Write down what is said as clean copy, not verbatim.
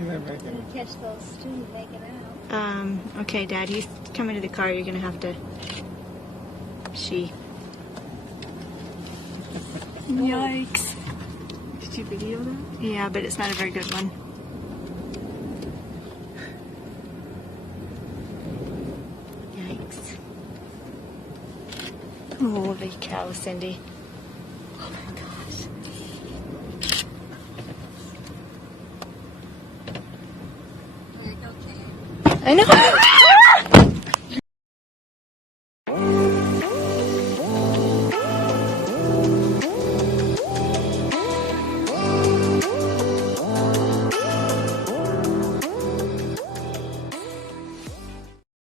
Remember. Gonna catch those students making out. Okay, Dad, you come into the car. You're gonna have to. Yikes. Did you video that? Yeah, but it's not a very good one. Yikes. Holy cow, Cindy. Oh my gosh. There you go, Kate. I know.